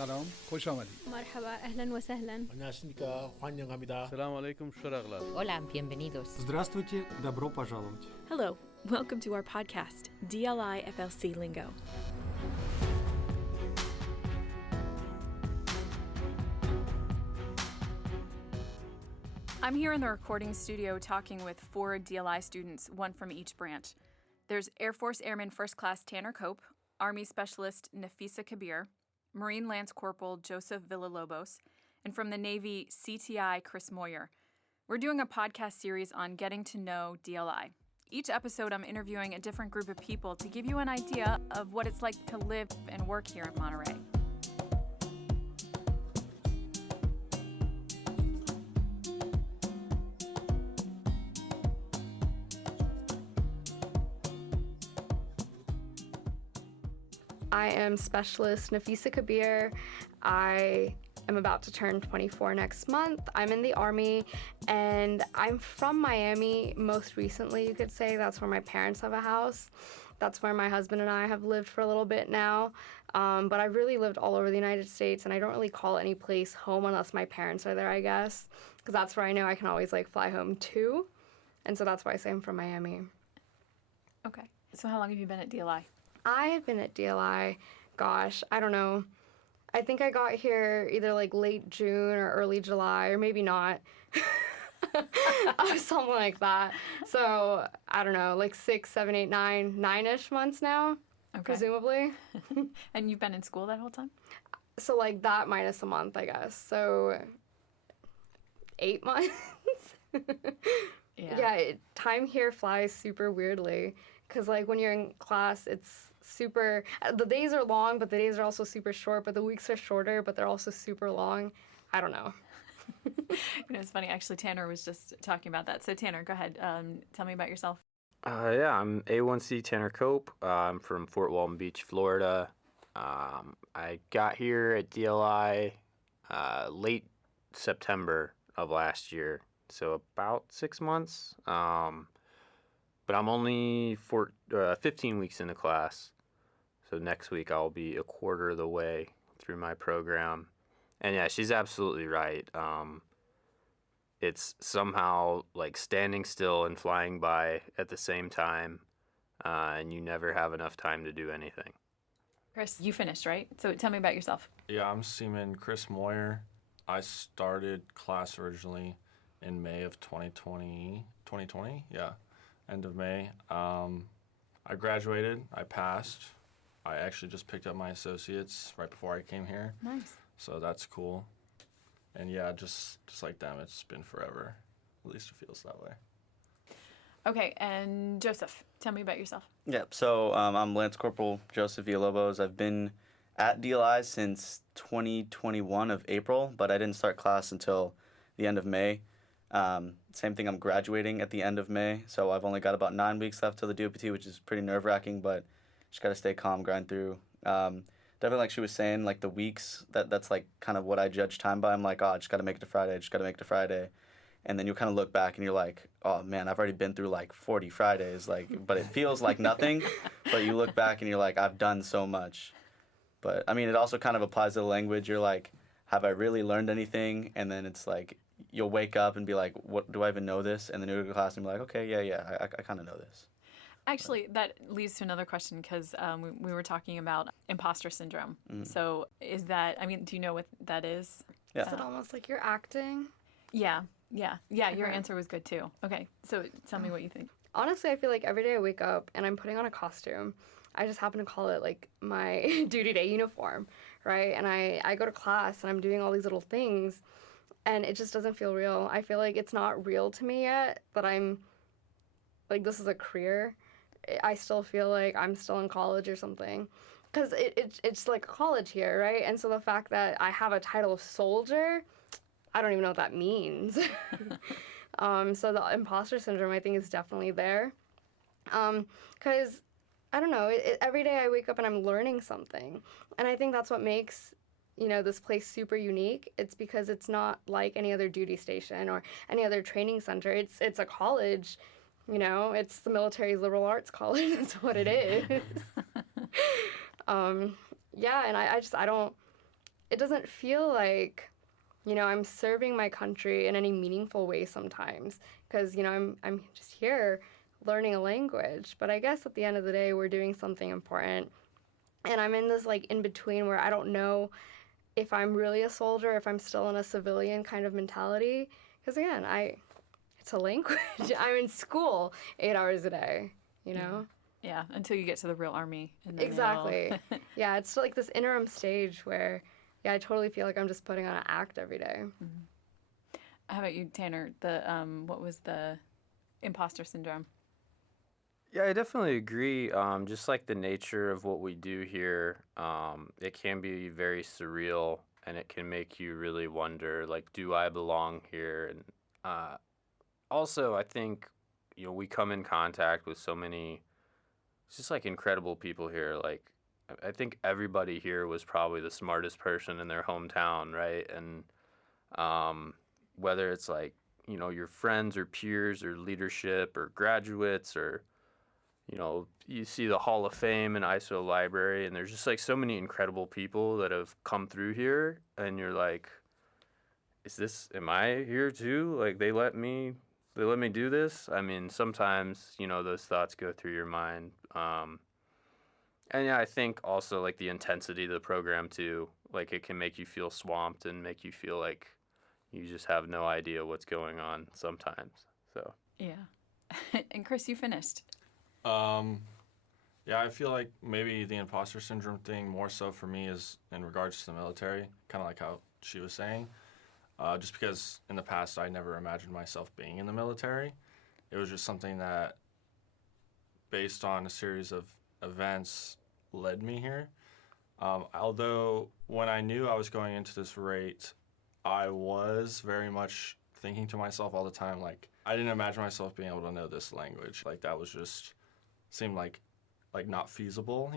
سلام، خوش آمدید. مرحبا، أهلا وسهلا. 안녕하십니까. 환영합니다. السلام عليكم شرغلات. Hola, bienvenidos. Здравствуйте, добро пожаловать. Hello, welcome to our podcast, DLIFLC Lingo. I'm here in the recording studio talking with 4 DLI students, one from each branch. There's Air Force Airman First Class Tanner Cope, Army Specialist Nafisa Kabir, Marine Lance Corporal Joseph Villalobos, and from the Navy CTI Chris Moyer. We're doing a podcast series on getting to know DLI. Each episode, I'm interviewing a different group of people to give you an idea of what it's like to live and work here in Monterey. I am Specialist Nafisa Kabir. I am about to turn 24 next month. I'm in the Army, and I'm from Miami most recently, you could say. That's where my parents have a house. That's where my husband and I have lived for a little bit now. But I've really lived all over the United States, and I don't really call any place home unless my parents are there, I guess, because that's where I know I can always, fly home to. And so that's why I say I'm from Miami. Okay. So how long have you been at DLI? I have been at DLI, gosh, I don't know. I think I got here either late June or early July, or maybe not. Something like that. So, I don't know, 6, 7, 8, 9, 9-ish months now, okay. Presumably. And you've been in school that whole time? So, that minus a month, I guess. So, 8 months. Yeah, time here flies super weirdly. Because, when you're in class, it's super... The days are long, but the days are also super short. But the weeks are shorter, but they're also super long. I don't know. It's funny. Actually, Tanner was just talking about that. So, Tanner, go ahead. Tell me about yourself. I'm A1C Tanner Cope. I'm from Fort Walton Beach, Florida. I got here at DLI late September of last year. So, about 6 months. But I'm only 15 weeks into class, so next week I'll be a quarter of the way through my program. And yeah, she's absolutely right. It's somehow standing still and flying by at the same time, and you never have enough time to do anything. Chris, you finished, right? So tell me about yourself. Yeah, I'm Seaman Chris Moyer. I started class originally in May of 2020, yeah. End of May. I graduated. I passed. I actually just picked up my associates right before I came here. Nice. So that's cool. And yeah, just like them, it's been forever. At least it feels that way. Okay, and Joseph, tell me about yourself. Yep, so I'm Lance Corporal Joseph Villalobos. I've been at DLI since 2021 of April, but I didn't start class until the end of May. Same thing, I'm graduating at the end of May, so I've only got about 9 weeks left till the DOPT, which is pretty nerve-wracking, but just got to stay calm, grind through. Definitely, like she was saying, the weeks, that's kind of what I judge time by. I'm I just got to make it to Friday, and then you kind of look back and you're like, oh man, I've already been through 40 Fridays, but it feels like nothing, but you look back and you're like, I've done so much. But, I mean, it also kind of applies to the language. You're like, have I really learned anything? And then it's you'll wake up and be like, what, do I even know this? And then you go to class and be like, okay, yeah, I kind of know this. Actually, that leads to another question because we were talking about imposter syndrome. Mm-hmm. So is that, do you know what that is? Yeah. Is it almost like you're acting? Yeah, your answer was good too. Okay, so tell me what you think. Honestly, I feel like every day I wake up and I'm putting on a costume. I just happen to call it my duty day uniform, right? And I go to class and I'm doing all these little things. And it just doesn't feel real. I feel like it's not real to me yet, that I'm, this is a career. I still feel like I'm still in college or something. Because it's like college here, right? And so the fact that I have a title of soldier, I don't even know what that means. So the imposter syndrome, I think, is definitely there. Because, I don't know, every day I wake up and I'm learning something. And I think that's what makes this place super unique. It's because it's not like any other duty station or any other training center. It's a college, it's the military's liberal arts college. That's what it is. Yeah, and I it doesn't feel like, I'm serving my country in any meaningful way sometimes, because, I'm just here learning a language. But I guess at the end of the day, we're doing something important. And I'm in this, like, in between where I don't know if I'm really a soldier, if I'm still in a civilian kind of mentality. Because, again, it's a language. I'm in school 8 hours a day, you know? Yeah, until you get to the real army. And then Exactly. Yeah, it's like this interim stage where, I totally feel like I'm just putting on an act every day. How about you, Tanner? What was the imposter syndrome? Yeah, I definitely agree. Just like the nature of what we do here, it can be very surreal, and it can make you really wonder, like, do I belong here? And also, I think, we come in contact with so many, just like incredible people here. Like, I think everybody here was probably the smartest person in their hometown, right? And whether it's like, your friends or peers or leadership or graduates or you see the Hall of Fame and ISO Library, and there's just like so many incredible people that have come through here, and you're like, am I here too? Like they let me do this? I mean, sometimes, those thoughts go through your mind. And yeah, I think also like the intensity of the program too, like it can make you feel swamped and make you feel like you just have no idea what's going on sometimes. So Yeah. And Chris, you finished. Yeah, I feel like maybe the imposter syndrome thing more so for me is in regards to the military, kind of like how she was saying. Just because in the past I never imagined myself being in the military. It was just something that, based on a series of events, led me here. Although when I knew I was going into this rate, I was very much thinking to myself all the time, like, I didn't imagine myself being able to know this language. Like, that was just, seemed like not feasible,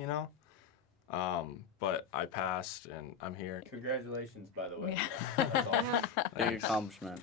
But I passed, and I'm here. congratulations, by the way. Yeah. That's awesome. Big accomplishment.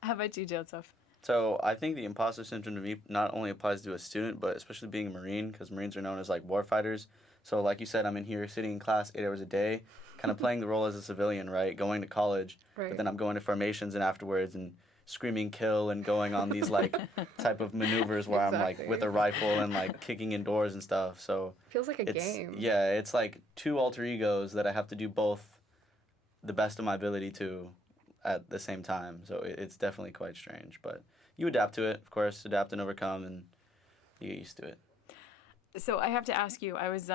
How about you, Joseph? So I think the imposter syndrome to me not only applies to a student, but especially being a Marine, because Marines are known as like warfighters. So like you said, I'm in here sitting in class 8 hours a day, kind of playing the role as a civilian, right? Going to college, Right. but then I'm going to formations and afterwards and screaming kill and going on these like type of maneuvers where I'm like Exactly. with a rifle and like kicking in doors and stuff. So Feels like a it's game. yeah, it's like 2 alter egos that I have to do both the best of my ability to at the same time. So it's definitely quite strange, but you adapt to it, of course, adapt and overcome, and you get used to it. So I have to ask you, I was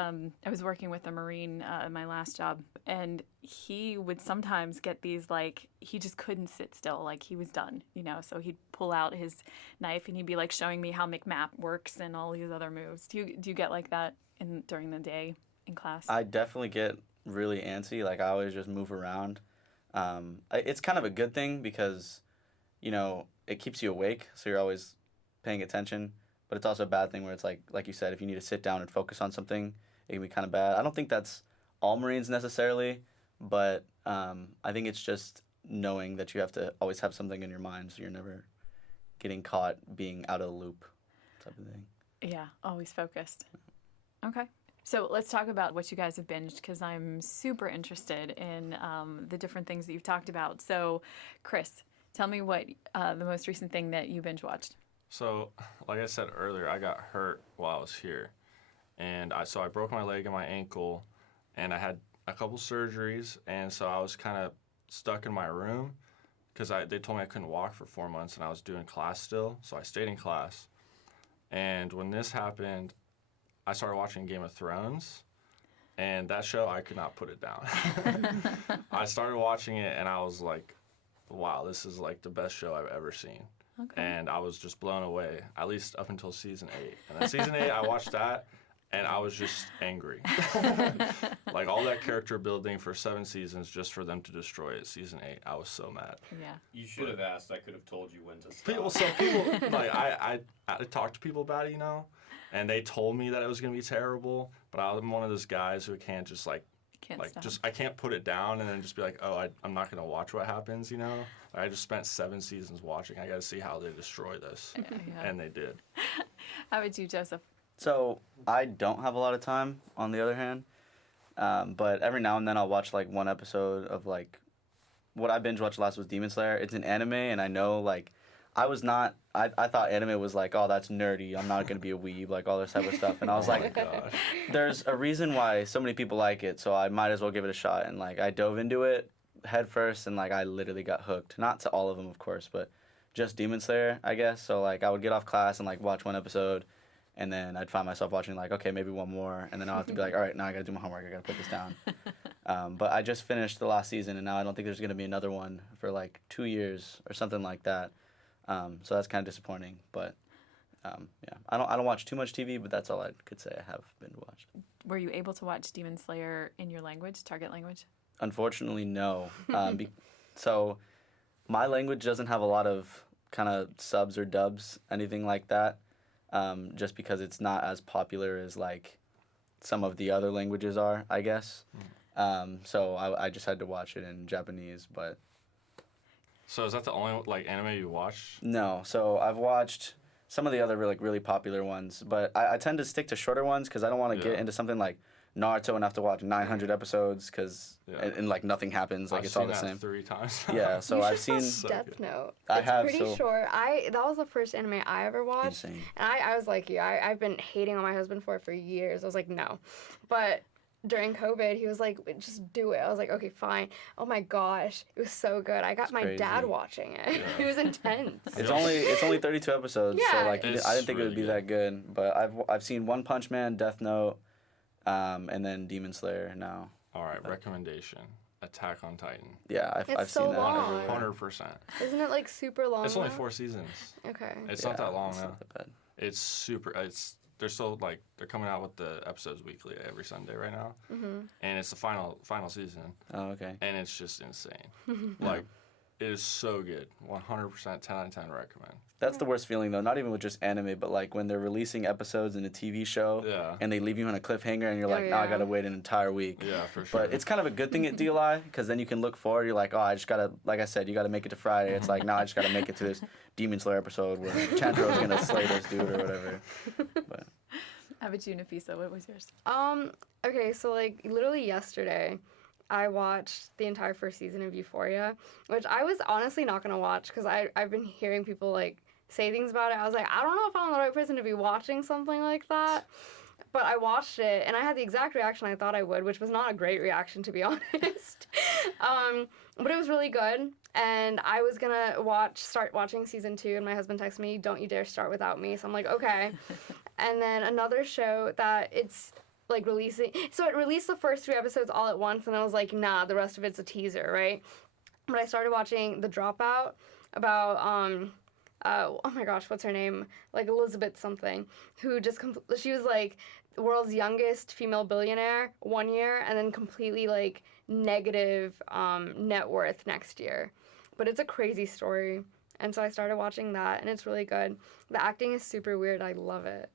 working with a Marine in my last job, and he would sometimes get these, like, he just couldn't sit still, like he was done, so he'd pull out his knife and he'd be like showing me how McMap works and all these other moves. Do you get like that during the day in class? I definitely get really antsy, like I always just move around. It's kind of a good thing because, it keeps you awake, so you're always paying attention. But it's also a bad thing where it's like you said, if you need to sit down and focus on something, it can be kind of bad. I don't think that's all Marines necessarily, but I think it's just knowing that you have to always have something in your mind so you're never getting caught being out of the loop type of thing. Yeah, always focused. Okay. So let's talk about what you guys have binged, because I'm super interested in the different things that you've talked about. So, Chris, tell me what the most recent thing that you binge watched. So, like I said earlier, I got hurt while I was here. And I broke my leg and my ankle, and I had a couple surgeries, and so I was kind of stuck in my room because they told me I couldn't walk for 4 months, and I was doing class still, so I stayed in class. And when this happened, I started watching Game of Thrones, and that show, I could not put it down. I started watching it, and I was like, wow, this is like the best show I've ever seen. Okay. And I was just blown away, at least up until season 8. And then season 8, I watched that, and I was just angry. Like, all that character building for 7 seasons just for them to destroy it. Season 8, I was so mad. Yeah. You should have asked. I could have told you when to stop. People, like, I talked to people about it, and they told me that it was going to be terrible, but I'm one of those guys who can't just, like Stop. I can't put it down and then just be like, oh, I'm not going to watch what happens, I just spent 7 seasons watching. I got to see how they destroy this. Yeah. And they did. How about you, Joseph? So I don't have a lot of time, on the other hand. But every now and then I'll watch like one episode of like what I binge watched last was Demon Slayer. It's an anime, and I know like I thought anime was like, oh, that's nerdy. I'm not gonna be a weeb, like all this type of stuff. And I was Oh like, my gosh. there's a reason why so many people like it, so I might as well give it a shot. And like I dove into it head first, and like I literally got hooked. Not to all of them, of course, but just Demon Slayer, I guess. So like I would get off class and like watch one episode, and then I'd find myself watching like, okay, maybe one more, and then I'll have to be like, all right, now I gotta do my homework. I gotta put this down. But I just finished the last season, and now I don't think there's gonna be another one for like 2 years or something like that. So that's kind of disappointing. But yeah, I don't watch too much TV, but that's all I could say I have been to watch. Were you able to watch Demon Slayer in your language, target language? Unfortunately, no. So my language doesn't have a lot of kind of subs or dubs, anything like that, just because it's not as popular as like some of the other languages are, I guess. So I just had to watch it in Japanese, but So is that the only like anime you watch? no. So I've watched some of the other really popular ones, but I tend to stick to shorter ones because I don't want to get Yeah. into something like Naruto and have to watch 900 episodes because Yeah. and like nothing happens, like I've it's all seen the that same. 3 times. Yeah, so You I've should seen watch So Death good. Note. I It's have, pretty so- short. That was the first anime I ever watched, insane. and I was like you. I've been hating on my husband for years. I was like no, but during COVID he was like just do it. I was like okay fine. Oh my gosh, it was so good. I got It's my crazy. dad watching it. Yeah. It was intense. It's only 32 episodes, so Yeah. like It's I didn't think it would really be that good. But I've seen One Punch Man, Death Note, and then Demon Slayer now. All right, recommendation: Attack on Titan. Yeah, I've It's seen so that. long. everywhere. 100%. Isn't it like super long? It's only though? 4 seasons. Okay. It's not that long it's now. not that bad. It's super. They're so like they're coming out with the episodes weekly every Sunday right now, and it's the final season, Oh, okay. and it's just insane. Like, it is so good. 100%, 10 out of 10 recommend. That's the worst feeling though. Not even with just anime, but like when they're releasing episodes in a TV show, Yeah. and they leave you on a cliffhanger, and you're like, now I yeah. gotta wait an entire week. Yeah, for sure. But it's kind of a good thing at DLI because then you can look forward. You're like, oh, I just gotta, like I said, you gotta make it to Friday. It's like, now I just gotta make it to this Demon Slayer episode where Tanjiro's gonna slay this dude or whatever. But How about you, Nafisa? What was yours? Okay, so like literally yesterday, I watched the entire first season of Euphoria, which I was honestly not gonna watch because I've been hearing people like say things about it. I was like, I don't know if I'm the right person to be watching something like that. But I watched it and I had the exact reaction I thought I would, which was not a great reaction to be honest. But it was really good. And I was gonna start watching season 2, and my husband texted me, "Don't you dare start without me." So I'm like, okay. And then another show that it's like releasing. So it released the first 3 episodes all at once, and I was like, nah, the rest of it's a teaser, right? But I started watching The Dropout about oh my gosh, what's her name? Like Elizabeth something, who just she was like the world's youngest female billionaire 1 year, and then completely like negative net worth next year. But it's a crazy story. And so I started watching that, and it's really good. The acting is super weird. I love it.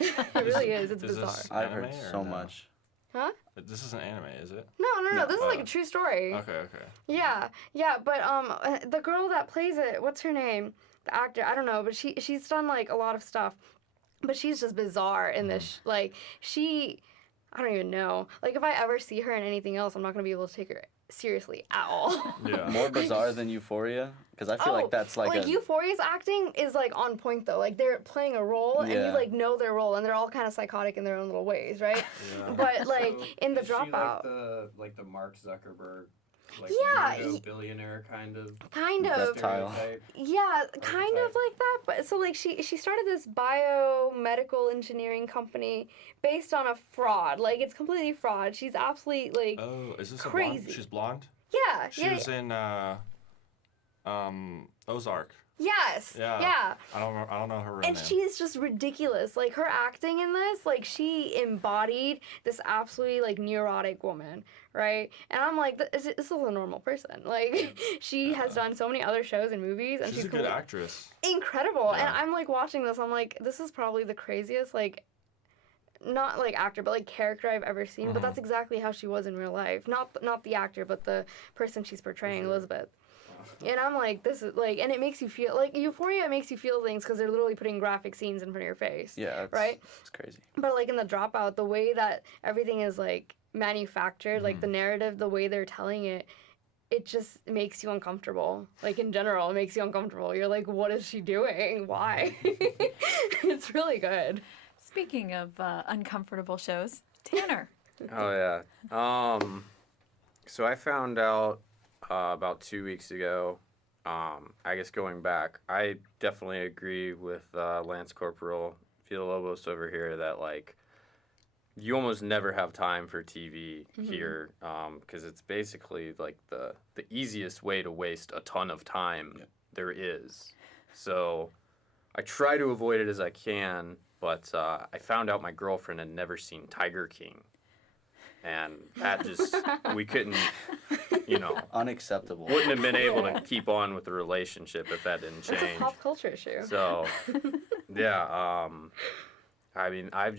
It really is. It's Is bizarre. this I've heard anime or so no? much. Huh? This is an anime, is it? No. No. This is like a true story. Okay. Yeah. But the girl that plays it, what's her name? The actor, I don't know, but she's done like a lot of stuff. But she's just bizarre in this. Like I don't even know. Like if I ever see her in anything else, I'm not gonna be able to take her seriously at all. Yeah. More bizarre than Euphoria, because I feel like that's like a Euphoria's acting is like on point though. Like they're playing a role and you Yeah. like know their role, and they're all kind of psychotic in their own little ways, right? Yeah. But like So, in The is she Dropout, like the Mark Zuckerberg, like Yeah, weirdo billionaire kind of kind of. Reptile. stereotype? Yeah, kind of Archetype. like that. But so like she started this biomedical engineering company based on a fraud. Like it's completely fraud. She's absolutely like Oh, is this a Crazy. blonde? She's blonde? yeah, She yeah, was in Ozark. yes, Yeah. yeah. I don't know her real And name. she is just ridiculous. Like her acting in this, like she embodied this absolutely like neurotic woman, right? And I'm like, this is a normal person. Like she has done so many other shows and movies, and She's a good complete- actress. incredible. And Yeah. I'm like watching this, I'm like, this is probably the craziest like. Not like actor, but like character I've ever seen. But that's exactly how she was in real life. Not the actor, but the person she's portraying, Elizabeth. And I'm like, this is like, and it makes you feel like Euphoria makes you feel things because they're literally putting graphic scenes in front of your face. yeah, it's, right? It's crazy. But like in The Dropout, the way that everything is like manufactured, like the narrative, the way they're telling it, it just makes you uncomfortable. Like in general, it makes you uncomfortable. You're like, what is she doing? Why? It's really good. Speaking of uncomfortable shows, Tanner. Oh yeah. So I found out about 2 weeks ago. I guess going back, I definitely agree with Lance Corporal Villalobos over here that like you almost never have time for TV here because it's basically like the easiest way to waste a ton of time there is. So I try to avoid it as I can, but I found out my girlfriend had never seen Tiger King. And that just, we couldn't, Unacceptable. wouldn't have been able to keep on with the relationship if that didn't change. It's a pop culture issue. So, yeah, I mean, I've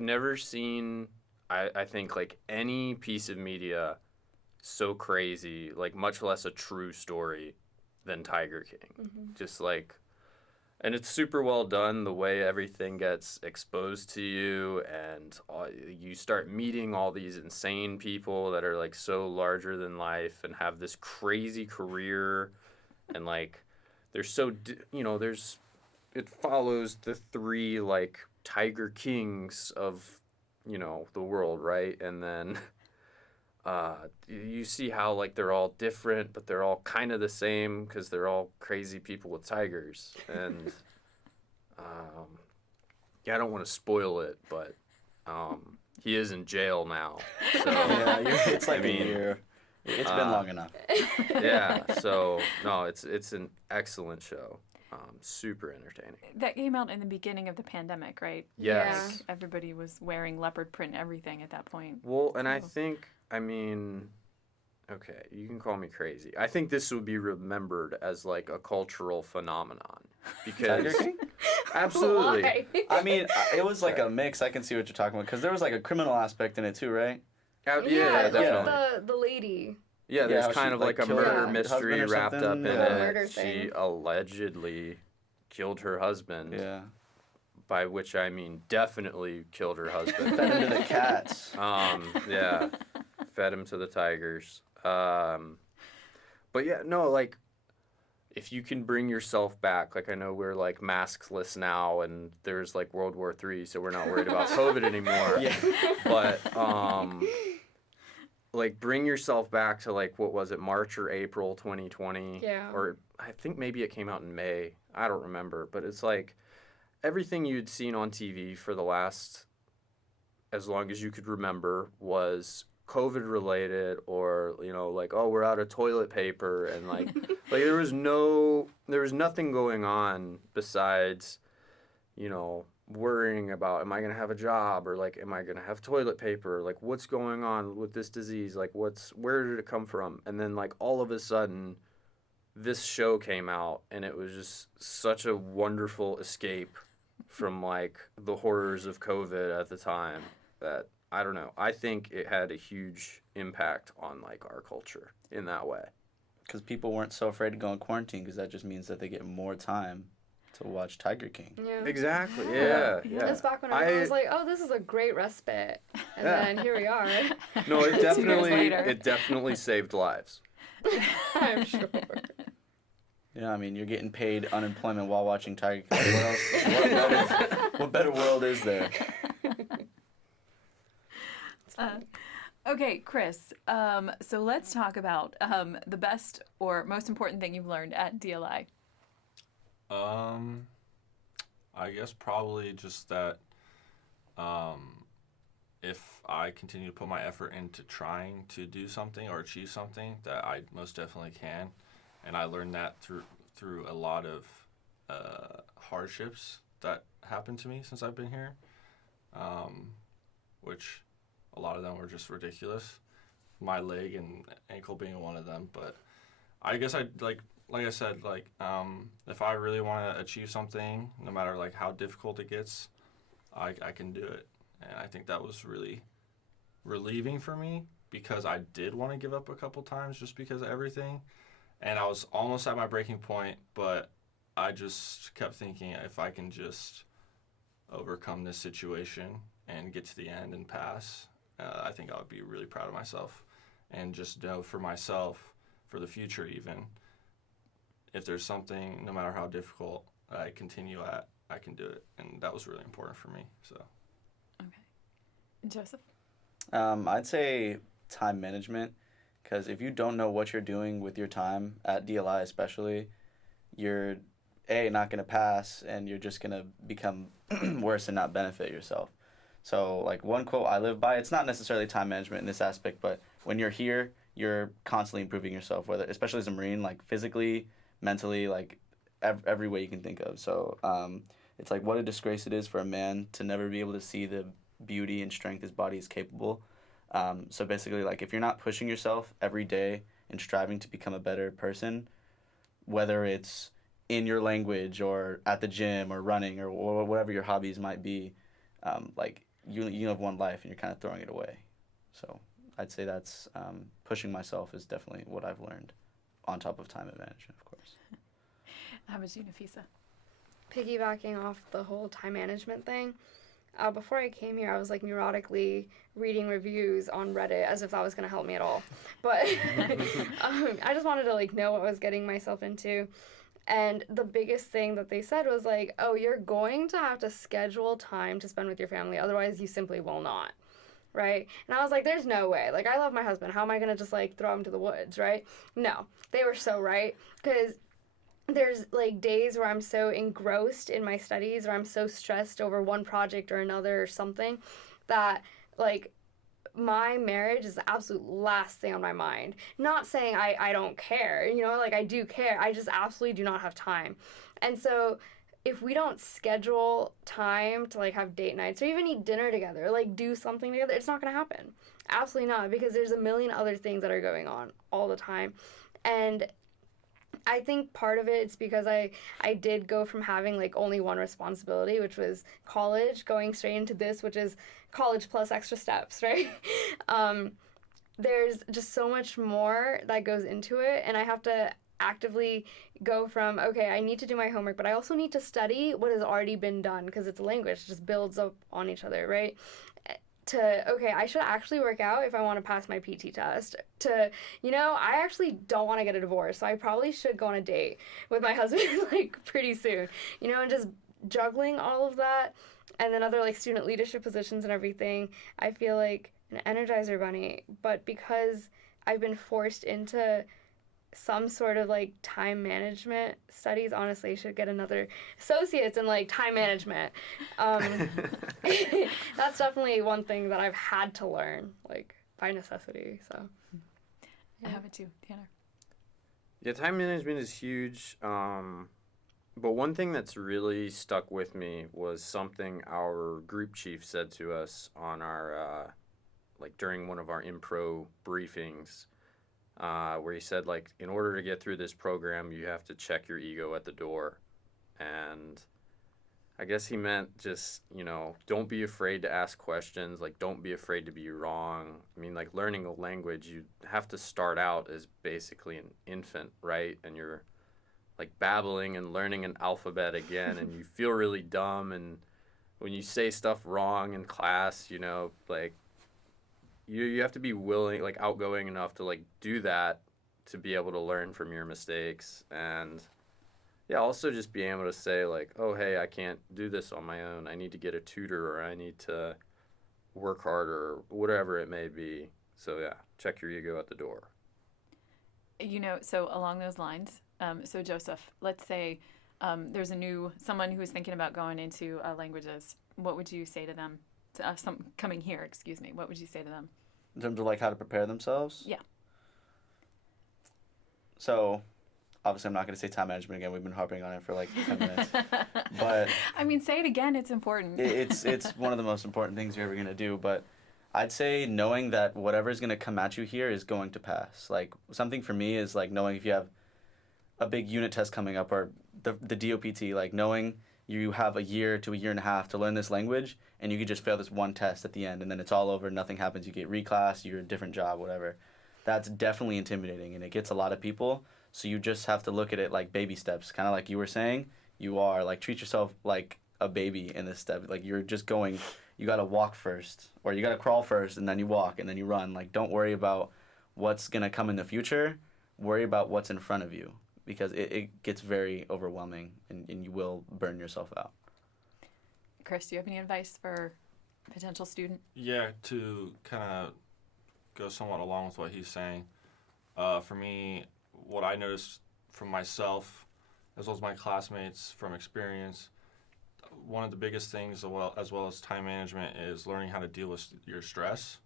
never seen, I think, like, any piece of media so crazy, like, much less a true story than Tiger King. Just, like, and it's super well done, the way everything gets exposed to you, and you start meeting all these insane people that are, like, so larger than life and have this crazy career, and, like, they're so, it follows the three, like, Tiger Kings of, the world, right? And then you see how, like, they're all different, but they're all kind of the same because they're all crazy people with tigers. And, I don't want to spoil it, but he is in jail now. So, Yeah, it's like a year. It's been long enough. yeah, so, no, it's an excellent show. Super entertaining. That came out in the beginning of the pandemic, right? Yes. Yeah. Everybody was wearing leopard print and everything at that point. Well, and I So- think, okay, you can call me crazy. I think this would be remembered as like a cultural phenomenon Tiger because King? absolutely. Why? I mean, it was like a mix. I can see what you're talking about because there was like a criminal aspect in it too, right? Yeah, definitely. The lady. Yeah, there's how kind she, of like, like a killed murder her mystery husband or wrapped up in something. Yeah. it. Murder She thing. allegedly killed her husband, Yeah. by which I mean definitely killed her husband. Fed into the cats. Yeah, fed him to the tigers. But yeah, no, like, if you can bring yourself back, like, I know we're, like, maskless now, and there's, like, World War III, so we're not worried about COVID anymore. Yeah. But, like, bring yourself back to, like, what was it, March or April 2020? Yeah. Or I think maybe it came out in May. I don't remember. But it's, like, everything you'd seen on TV for the last, as long as you could remember, was COVID related, or like, oh, we're out of toilet paper, and like there was nothing going on besides worrying about, am I gonna have a job, or like, am I gonna have toilet paper, like, what's going on with this disease, like, where did it come from? And then, like, all of a sudden this show came out, and it was just such a wonderful escape from like the horrors of COVID at the time that, I don't know, I think it had a huge impact on like our culture in that way. Because people weren't so afraid to go in quarantine because that just means that they get more time to watch Tiger King. Yeah. Exactly. Yeah. That's back when I was like, oh, this is a great respite. And then here we are. No, 2 years later. it definitely saved lives. I'm sure. Yeah, I mean, you're getting paid unemployment while watching Tiger King. What else? What better world is there? Okay, Chris. So let's talk about the best or most important thing you've learned at DLI. I guess probably just that if I continue to put my effort into trying to do something or achieve something, that I most definitely can. And I learned that through a lot of hardships that happened to me since I've been here, which a lot of them were just ridiculous. My leg and ankle being one of them. But I guess like I said, if I really want to achieve something, no matter like how difficult it gets, I can do it. And I think that was really relieving for me, because I did want to give up a couple times just because of everything. And I was almost at my breaking point, but I just kept thinking, if I can just overcome this situation and get to the end and pass, I think I would be really proud of myself. And just know for myself, for the future even, if there's something, no matter how difficult I continue at, I can do it. And that was really important for me. So. Okay. And Joseph? I'd say time management, because if you don't know what you're doing with your time at DLI especially, you're not going to pass, and you're just going to become worse and not benefit yourself. So like one quote I live by, it's not necessarily time management in this aspect, but when you're here, you're constantly improving yourself, whether, especially as a Marine, like physically, mentally, like every way you can think of. So it's like what a disgrace it is for a man to never be able to see the beauty and strength his body is capable. So basically, like if you're not pushing yourself every day and striving to become a better person, whether it's in your language or at the gym or running or whatever your hobbies might be, like you have one life and you're kind of throwing it away. So I'd say that's pushing myself is definitely what I've learned, on top of time management, of course. How about you, Nafisa? Piggybacking off the whole time management thing, before I came here, I was like neurotically reading reviews on Reddit as if that was going to help me at all. But I just wanted to like know what I was getting myself into. And the biggest thing that they said was like, oh, you're going to have to schedule time to spend with your family. Otherwise, you simply will not. Right? And I was like, there's no way. Like, I love my husband. How am I going to just like throw him to the woods? Right? No, they were so right. Because there's like days where I'm so engrossed in my studies, or I'm so stressed over one project or another or something, that like my marriage is the absolute last thing on my mind. Not saying I don't care, you know, like I do care. I just absolutely do not have time. And so if we don't schedule time to like have date nights or even eat dinner together, like do something together, it's not going to happen. Absolutely not, because there's a million other things that are going on all the time. And I think part of it is because I did go from having like only one responsibility, which was college, going straight into this, which is college plus extra steps, right? There's just so much more that goes into it, and I have to actively go from, okay, I need to do my homework, but I also need to study what has already been done, because it's a language, it just builds up on each other, right? To, okay, I should actually work out if I want to pass my PT test. To, you know, I actually don't want to get a divorce, so I probably should go on a date with my husband, like, pretty soon. You know, and just juggling all of that, and then other, like, student leadership positions and everything, I feel like an Energizer Bunny. But because I've been forced into some sort of like time management studies, honestly I should get another associate's in like time management. That's definitely one thing that I've had to learn, like by necessity. So Yeah. How about you, Tanner? Yeah, time management is huge. But one thing that's really stuck with me was something our group chief said to us on our like during one of our impro briefings. Where he said, like, in order to get through this program, you have to check your ego at the door. And I guess he meant just, you know, don't be afraid to ask questions. Like, don't be afraid to be wrong. I mean, like, learning a language, you have to start out as basically an infant, right? And you're, like, babbling and learning an alphabet again, and you feel really dumb. And when you say stuff wrong in class, you know, like, you have to be willing, like outgoing enough to like do that, to be able to learn from your mistakes. And yeah, also just being able to say like, oh, hey, I can't do this on my own. I need to get a tutor, or I need to work harder, or whatever it may be. So yeah, check your ego at the door. You know, so along those lines, so Joseph, let's say there's someone who is thinking about going into languages. What would you say to them? Coming here, what would you say to them? In terms of like how to prepare themselves? Yeah. So, obviously I'm not going to say time management again. We've been harping on it for like 10 minutes. But I mean, say it again. It's important. It's one of the most important things you're ever going to do. But I'd say knowing that whatever's going to come at you here is going to pass. Like, something for me is like knowing if you have a big unit test coming up, or the DOPT, like knowing you have a year to a year and a half to learn this language, and you could just fail this one test at the end, and then it's all over, nothing happens, you get reclassed, you're a different job, whatever. That's definitely intimidating, and it gets a lot of people, so you just have to look at it like baby steps, kind of like you were saying. You are, like, treat yourself like a baby in this step. Like you're just going, you got to walk first, or you got to crawl first, and then you walk, and then you run. Like don't worry about what's going to come in the future. Worry about what's in front of you, because it gets very overwhelming, and you will burn yourself out. Chris, do you have any advice for a potential student? Yeah, to kind of go somewhat along with what he's saying. For me, what I noticed from myself, as well as my classmates from experience, one of the biggest things, as well as time management, is learning how to deal with your stress.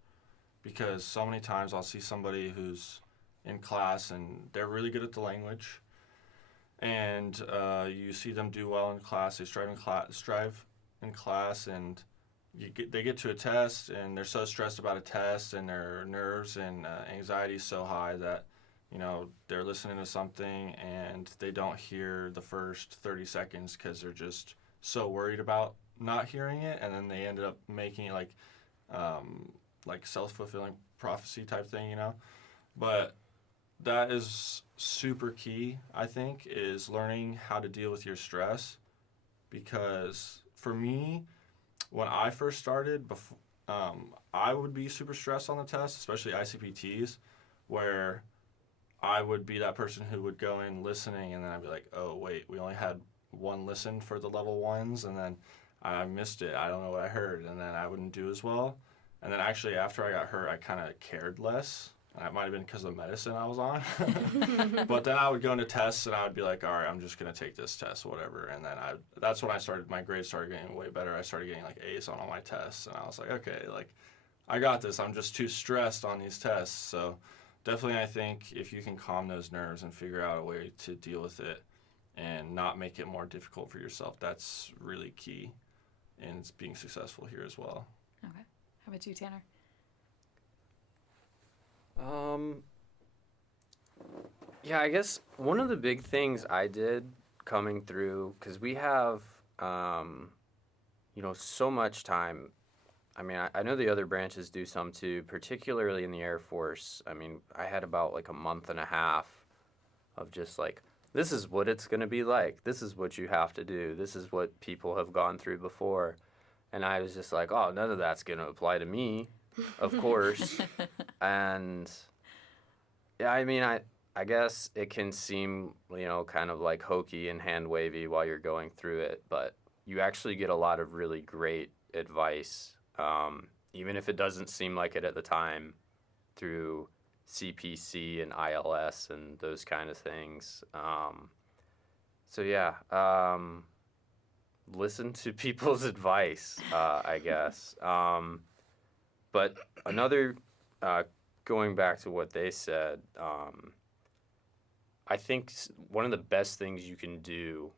Because so many times I'll see somebody who's in class and they're really good at the language, and you see them do well in class. They strive in class, and they get to a test, and they're so stressed about a test, and their nerves and anxiety is so high that they're listening to something and they don't hear the first 30 seconds because they're just so worried about not hearing it, and then they ended up making it like self-fulfilling prophecy type thing, But that is super key, I think, is learning how to deal with your stress. Because for me, when I first started, I would be super stressed on the test, especially ICPTs, where I would be that person who would go in listening, and then I'd be like, oh, wait, we only had one listen for the level ones, and then I missed it. I don't know what I heard, and then I wouldn't do as well. And then actually after I got hurt, I kind of cared less. That might have been because of the medicine I was on. But then I would go into tests, and I would be like, all right, I'm just going to take this test, whatever. And then that's when my grades started getting way better. I started getting like A's on all my tests, and I was like, okay, like I got this. I'm just too stressed on these tests. So definitely I think if you can calm those nerves and figure out a way to deal with it and not make it more difficult for yourself, that's really key in being successful here as well. Okay. How about you, Tanner? Yeah, I guess one of the big things I did coming through, because we have, so much time. I mean, I know the other branches do some too, particularly in the Air Force. I mean, I had about like a month and a half of just like, this is what it's going to be like. This is what you have to do. This is what people have gone through before. And I was just like, oh, none of that's going to apply to me, of course. And yeah, I mean, I guess it can seem, kind of like hokey and hand wavy while you're going through it, but you actually get a lot of really great advice, even if it doesn't seem like it at the time, through CPC and ILS and those kind of things. So yeah, listen to people's advice, I guess. But another, going back to what they said, I think one of the best things you can do,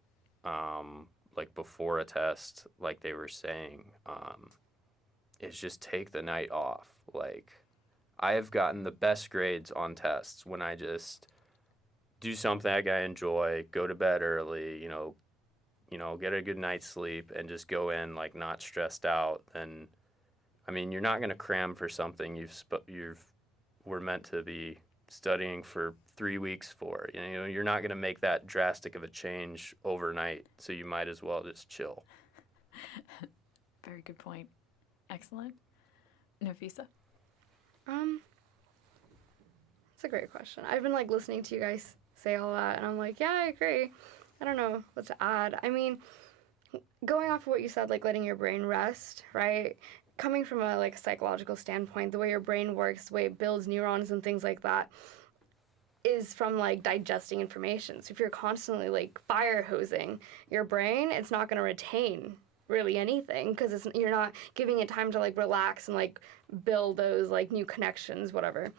like before a test, like they were saying, is just take the night off. Like, I have gotten the best grades on tests when I just do something I enjoy, go to bed early, get a good night's sleep, and just go in like not stressed out. And I mean, you're not going to cram for something were meant to be studying for 3 weeks for. You're not going to make that drastic of a change overnight, so you might as well just chill. Very good point. Excellent. Nafisa? That's a great question. I've been like listening to you guys say all that, and I'm like, yeah, I agree. I don't know what to add. I mean, going off of what you said, like letting your brain rest, right? Coming from a like psychological standpoint, the way your brain works, the way it builds neurons and things like that, is from like digesting information. So if you're constantly like fire hosing your brain, it's not going to retain really anything, because you're not giving it time to like relax and like build those like new connections, whatever.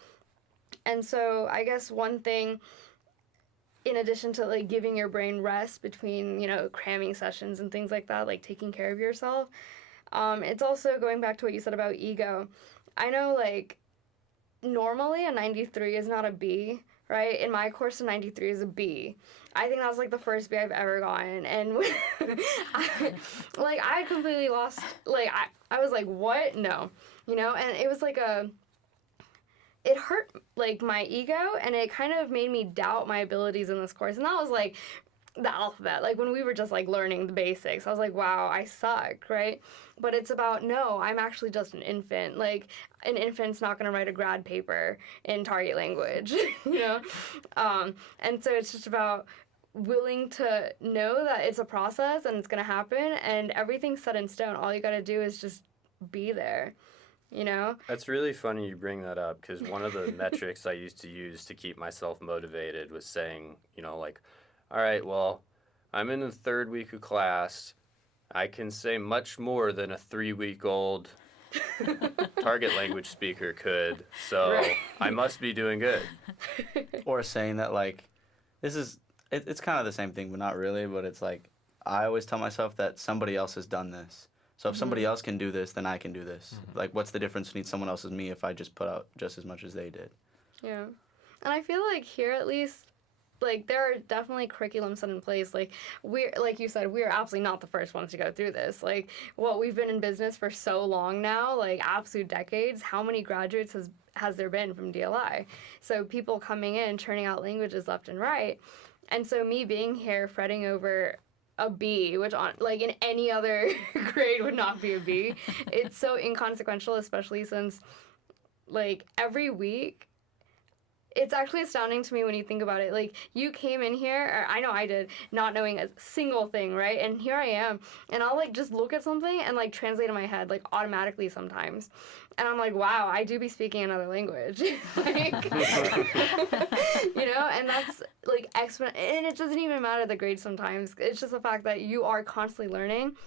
And so I guess one thing, in addition to like giving your brain rest between cramming sessions and things like that, like taking care of yourself, it's also going back to what you said about ego. I know like normally a 93 is not a B, right? In my course, a 93 is a B. I think that was like the first B I've ever gotten, and I completely lost. Like I was like, what? No, and it was like it hurt like my ego, and it kind of made me doubt my abilities in this course. And that was like the alphabet. Like when we were just like learning the basics, I was like, wow, I suck, right? But it's about, no, I'm actually just an infant. Like an infant's not gonna write a grad paper in target language, you know? And so it's just about willing to know that it's a process and it's gonna happen and everything's set in stone. All you gotta do is just be there, you know? That's really funny you bring that up, because one of the metrics I used to use to keep myself motivated was saying, like, all right, well, I'm in the 3rd week of class. I can say much more than a 3-week-old target language speaker could, so Right. I must be doing good. Or saying that, like, it's kind of the same thing, but not really. But it's like, I always tell myself that somebody else has done this. So if somebody else can do this, then I can do this. Like, what's the difference between someone else and me if I just put out just as much as they did? Yeah. And I feel like here at least, like, there are definitely curriculums set in place. Like, like you said, we're absolutely not the first ones to go through this. Like, we've been in business for so long now, like, absolute decades. How many graduates has there been from DLI? So people coming in, turning out languages left and right. And so me being here, fretting over a B, which like in any other grade would not be a B, it's so inconsequential, especially since, like, every week, it's actually astounding to me when you think about it. Like, you came in here, or I know I did, not knowing a single thing, right? And here I am, and I'll, like, just look at something and, like, translate in my head, like, automatically sometimes. And I'm like, wow, I do be speaking another language. Like, you know? And that's, like, and it doesn't even matter the grade sometimes. It's just the fact that you are constantly learning.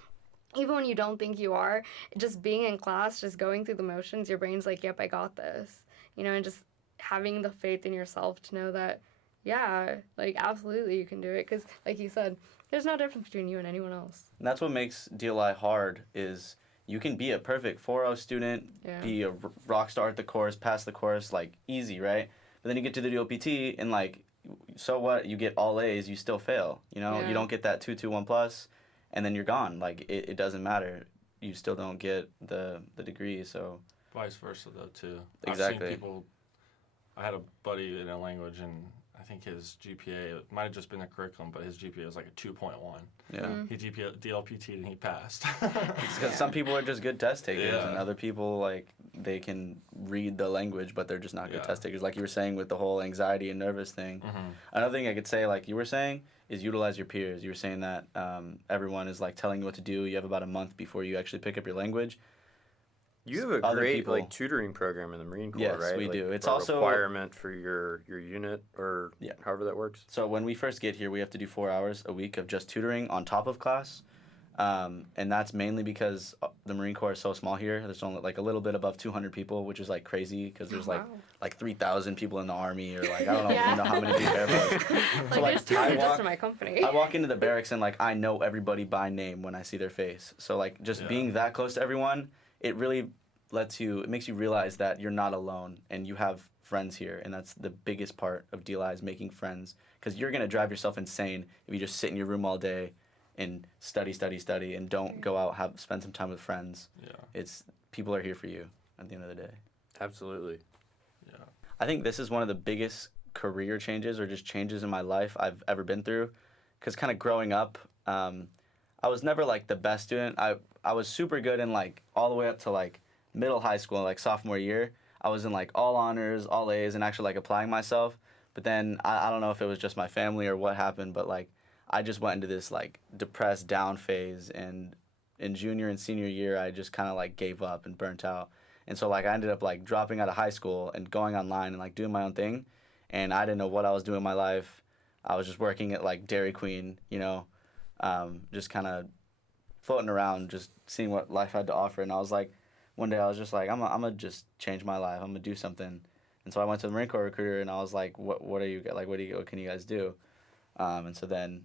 Even when you don't think you are, just being in class, just going through the motions, your brain's like, yep, I got this. You know, and just having the faith in yourself to know that, yeah, like, absolutely you can do it. Because, like you said, there's no difference between you and anyone else. And that's what makes DLI hard, is you can be a perfect 4.0 student, Yeah. be a rock star at the course, pass the course, like, easy, right? But then you get to the DOPT, and, like, so what? You get all A's, you still fail, you know? Yeah. You don't get that 2.21 plus, and then you're gone. Like, it doesn't matter. You still don't get the degree, so... Vice versa, though, too. Exactly. I've seen people... I had a buddy in a language, and I think his GPA, it might have just been the curriculum, but his GPA was like a 2.1. Yeah. Mm-hmm. He DLPT'd and he passed. It's because some people are just good test takers, Yeah. and other people, like, they can read the language, but they're just not good Yeah. test takers. Like you were saying with the whole anxiety and nervous thing. Mhm. Another thing I could say, like you were saying, is utilize your peers. You were saying that everyone is, like, telling you what to do. You have about a month before you actually pick up your language. You have a Other great people- like tutoring program in the Marine Corps, Yes, right? we Like, do. It's a also- requirement for your unit, or Yeah. however that works. So when we first get here, we have to do 4 hours a week of just tutoring on top of class. And that's mainly because the Marine Corps is so small here. There's only, like, a little bit above 200 people, which is, like, crazy because there's, Wow. like 3,000 people in the Army, or, like, I don't know, Yeah. you know how many people there was. Like, like, there's 200 just in my company. I walk into the barracks and, like, I know everybody by name when I see their face. So, like, just Yeah. being that close to everyone, it really it makes you realize that you're not alone and you have friends here. And that's the biggest part of DLI, is making friends. Because you're going to drive yourself insane if you just sit in your room all day and study, and don't go out, spend some time with friends. Yeah. People are here for you at the end of the day. Absolutely. Yeah. I think this is one of the biggest career changes, or just changes in my life, I've ever been through. Because kind of growing up, I was never, like, the best student. I was super good in, like, all the way up to, like, middle high school, like, sophomore year. I was in, like, all honors, all A's, and actually, like, applying myself. But then I don't know if it was just my family or what happened, but, like, I just went into this, like, depressed down phase. And in junior and senior year, I just kind of, like, gave up and burnt out. And so, like, I ended up, like, dropping out of high school and going online and, like, doing my own thing. And I didn't know what I was doing in my life. I was just working at, like, Dairy Queen, you know, just kind of floating around, just seeing what life had to offer. And I was like, one day I was just like, I'm gonna just change my life. I'm gonna do something. And so I went to the Marine Corps recruiter, and I was like, what are you, like, what can you guys do? And so then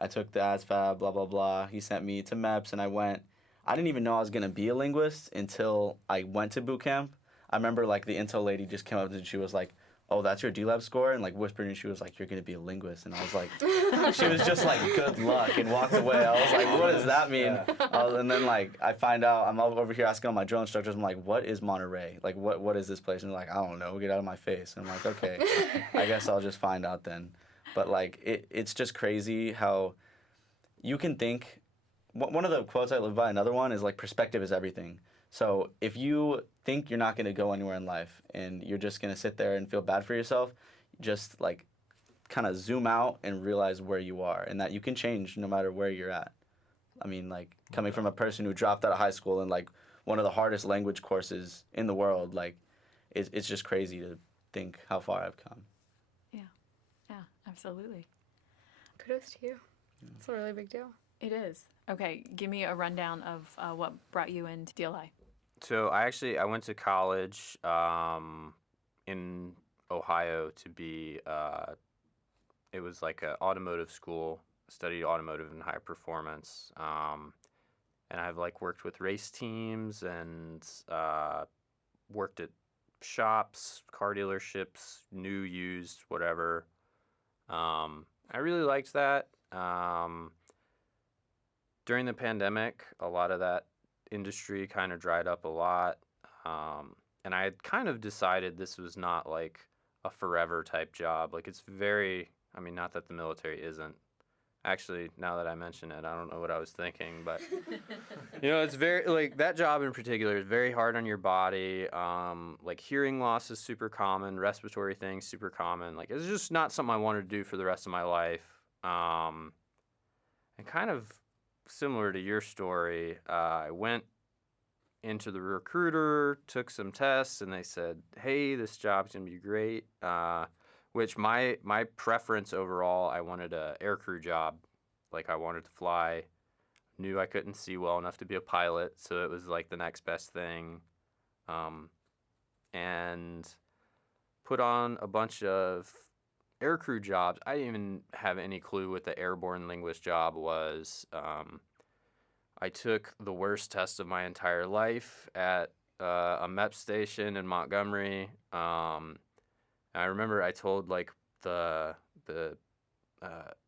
I took the ASVAB, blah, blah, blah. He sent me to MEPS, and I went. I didn't even know I was gonna be a linguist until I went to boot camp. I remember, like, the intel lady just came up and she was like, oh, that's your DLAB score? And, like, whispered, and she was like, you're going to be a linguist. And I was like, she was just like, good luck, and walked away. I was like, what does that mean? And then, like, I find out, I'm over here asking all my drill instructors, I'm like, what is Monterey? Like, what is this place? And they're like, I don't know, get out of my face. And I'm like, okay, I guess I'll just find out then. But like it's just crazy how you can think. One of the quotes I live by, another one is like perspective is everything. So if you think you're not going to go anywhere in life and you're just going to sit there and feel bad for yourself, just like kind of zoom out and realize where you are and that you can change no matter where you're at. I mean, like coming from a person who dropped out of high school and like one of the hardest language courses in the world, like it's just crazy to think how far I've come. Yeah, absolutely. Kudos to you. It's a really big deal. It is. Okay, give me a rundown of what brought you into DLI. So I went to college in Ohio to be. It was like an automotive school. Studied automotive and high performance. And I've like worked with race teams and worked at shops, car dealerships, new, used, whatever. I really liked that. During the pandemic, a lot of that industry kind of dried up a lot. And I had kind of decided this was not like a forever type job. Like it's very, I mean, not that the military isn't. Actually, now that I mention it, I don't know what I was thinking, but it's very like that job in particular is very hard on your body. Like hearing loss is super common, respiratory things super common. Like it's just not something I wanted to do for the rest of my life. And kind of similar to your story, I went into the recruiter, took some tests, and they said, "Hey, this job's gonna be great." Which my preference overall, I wanted a aircrew job. Like I wanted to fly. Knew I couldn't see well enough to be a pilot, so it was like the next best thing. And put on a bunch of aircrew jobs. I didn't even have any clue what the airborne linguist job was. I took the worst test of my entire life at a MEP station in Montgomery. I remember I told like the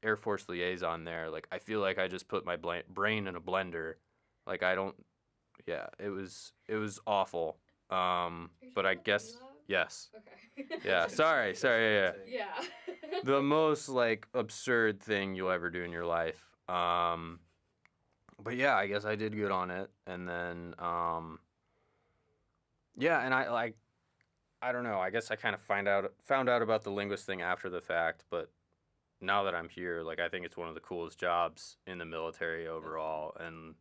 Air Force liaison there, like I feel like I just put my brain in a blender. Like I don't, yeah, it was awful. But I guess yes. Okay. Yeah, sorry, yeah. Yeah. The most like absurd thing you'll ever do in your life. But yeah, I guess I did good on it, and then yeah, and I don't know. I guess I kind of found out about the linguist thing after the fact, but now that I'm here, like I think it's one of the coolest jobs in the military overall, and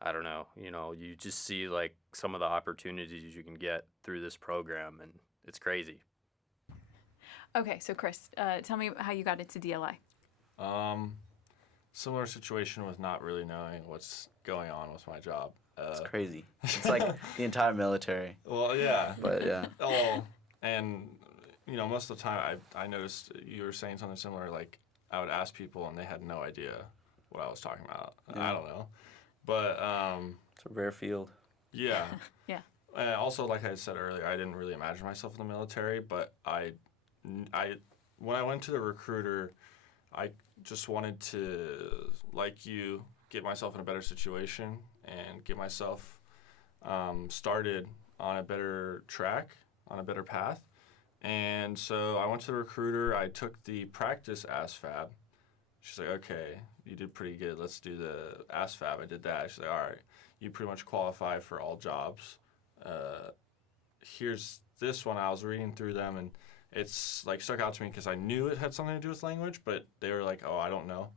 I don't know, you just see like some of the opportunities you can get through this program, and it's crazy. Okay, so Chris, tell me how you got into DLI. Similar situation with not really knowing what's going on with my job. It's crazy. It's like the entire military. Well, yeah. But yeah. Oh, and most of the time I noticed you were saying something similar. Like I would ask people and they had no idea what I was talking about. Yeah. I don't know, but It's a rare field. yeah. Yeah. Also, like I said earlier, I didn't really imagine myself in the military, but when I went to the recruiter, I just wanted to, like you, get myself in a better situation and get myself started on a better track, on a better path. And so I went to the recruiter. I took the practice ASFAB. She's like, okay, you did pretty good. Let's do the ASFAB. I did that. She's like, all right, you pretty much qualify for all jobs. Here's this one. I was reading through them, and it's like stuck out to me because I knew it had something to do with language, but they were like, oh, I don't know,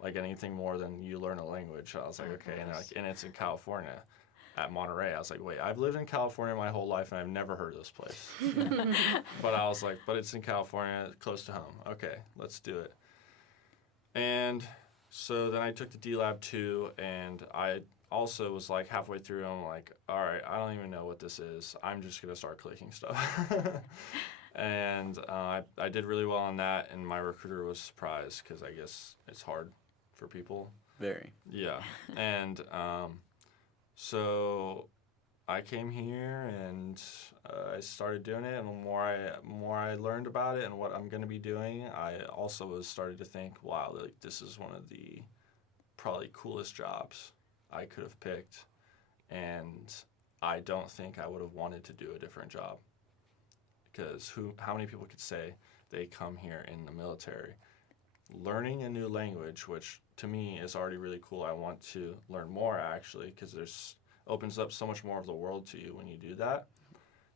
like anything more than you learn a language. I was like, okay, and they're like, and it's in California, at Monterey. I was like, wait, I've lived in California my whole life and I've never heard of this place. But I was like, but it's in California, close to home. Okay, let's do it. And so then I took the DLab 2, and I also was like halfway through, I'm like, all right, I don't even know what this is. I'm just gonna start clicking stuff. And I did really well on that, and my recruiter was surprised because I guess it's hard for people. Very. Yeah. And so I came here and I started doing it, and the more I learned about it and what I'm going to be doing, I also was started to think, wow, like this is one of the probably coolest jobs I could have picked, and I don't think I would have wanted to do a different job. Because how many people could say they come here in the military. Learning a new language, which to me is already really cool. I want to learn more actually, because there's opens up so much more of the world to you when you do that.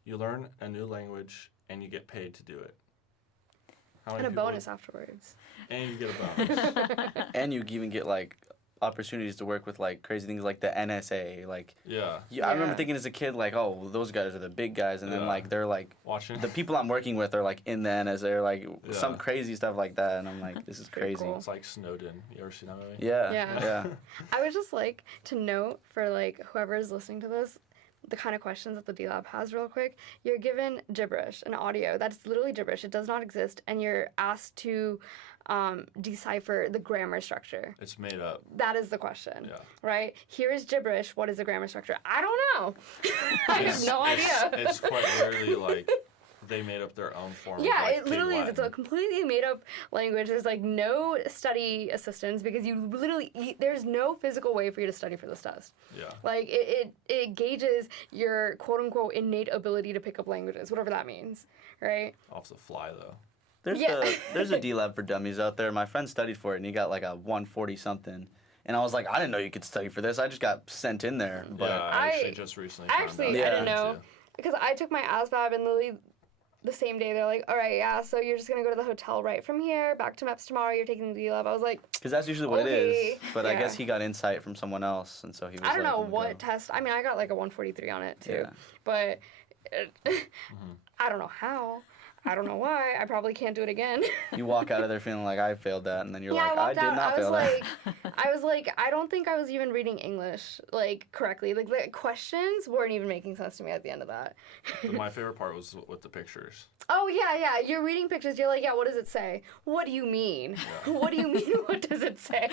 You learn a new language and you get paid to do it. How And many a people- bonus afterwards. And you get a bonus. And you even get like opportunities to work with like crazy things like the NSA. Like, Yeah. I remember Yeah. thinking as a kid, like, oh, well, those guys are the big guys, and then Yeah. like they're like Watching. the people I'm working with are like in the NSA, or like Yeah. some crazy stuff like that, and I'm like, this is Pretty crazy. cool. It's like Snowden. You ever seen that movie? Yeah, Yeah. yeah. I would just like to note for like whoever is listening to this, the kind of questions that the D-Lab has real quick. You're given gibberish, an audio that's literally gibberish. It does not exist, and you're asked to decipher the grammar structure. It's made up. That is the question, Yeah. right? Here is gibberish. What is the grammar structure? I don't know. I have It's- no idea. It's quite literally like they made up their own form. Yeah, of, like, it literally Pig is. It's a Latin. completely made up language. There's like no study assistance because you literally, there's no physical way for you to study for this test. Yeah. Like it gauges your quote unquote innate ability to pick up languages, whatever that means, right? Off the fly though. There's a D Lab for dummies out there. My friend studied for it, and he got like a 140 something. And I was like, I didn't know you could study for this. I just got sent in there. But Yeah, I actually I- just recently found Actually, out I Yeah. didn't that know too. because I took my ASVAB and literally the same day they're like, all right, yeah, so you're just gonna go to the hotel right from here, back to MEPS tomorrow. You're taking the D Lab. I was like, because that's usually what it is. Okay, But I yeah. guess he got insight from someone else, and so he was. I don't like, know "I'm gonna what go." test. I mean, I got like a 143 on it too, Yeah. but Mm-hmm. I don't know how. I don't know why. I probably can't do it again. You walk out of there feeling like I failed that, and then you're yeah, like, I I walked did out. not I was fail like, that. I was like, I don't think I was even reading English like correctly. Like the questions weren't even making sense to me at the end of that. My favorite part was with the pictures. Oh yeah. You're reading pictures. You're like, yeah. What does it say? What do you mean? What do you mean? What does it say?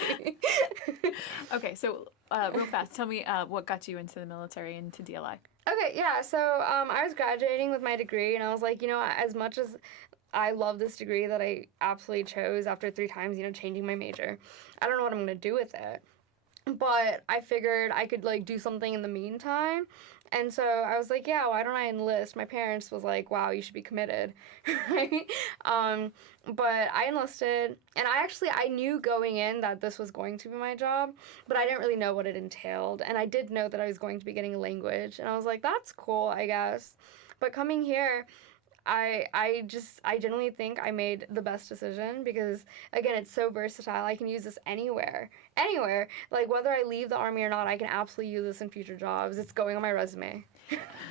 Okay, so real fast, tell me what got you into the military and to DLI. Okay, yeah. So I was graduating with my degree, and I was like, you know, as much as I love this degree that I absolutely chose after 3 times, you know, changing my major, I don't know what I'm gonna do with it. But I figured I could like do something in the meantime. And so I was like, yeah, why don't I enlist? My parents was like, wow, you should be committed, right? But I enlisted, and I knew going in that this was going to be my job, but I didn't really know what it entailed. And I did know that I was going to be getting a language, and I was like, that's cool, I guess. But coming here, I genuinely think I made the best decision because, again, it's so versatile. I can use this anywhere. Like, whether I leave the Army or not, I can absolutely use this in future jobs. It's going on my resume,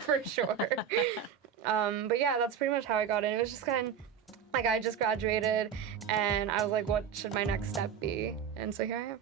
for sure. But yeah, that's pretty much how I got in. It was just kind of, like, I just graduated, and I was like, what should my next step be? And so here I am.